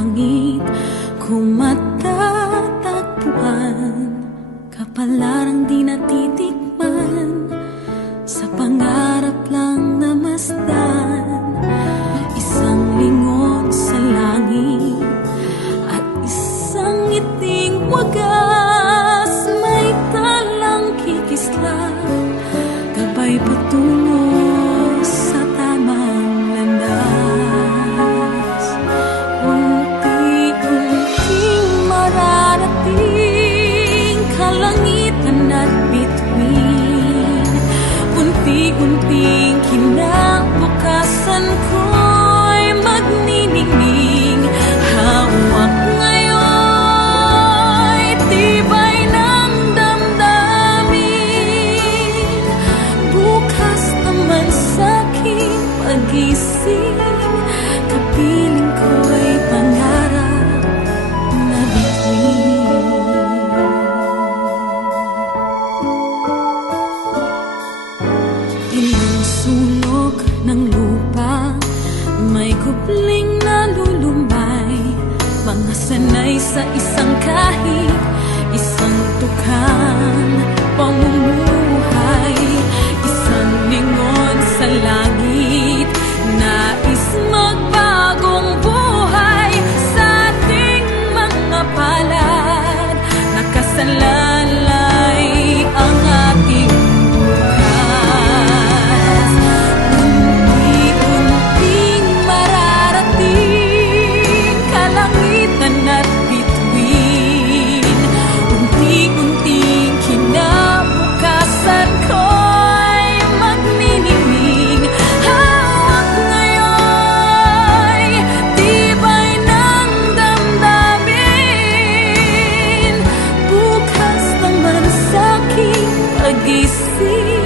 langit kumain. kalangitan at bituin. Unti-unting kinabukasan ko'y magniningning. Hawak ngayon'y tibay ng damdamin. Bukas naman sa'king pag-isip sulok ng lupa. May kupling na lulumbay Mga sanay sa isang kahit Isang tukang pagising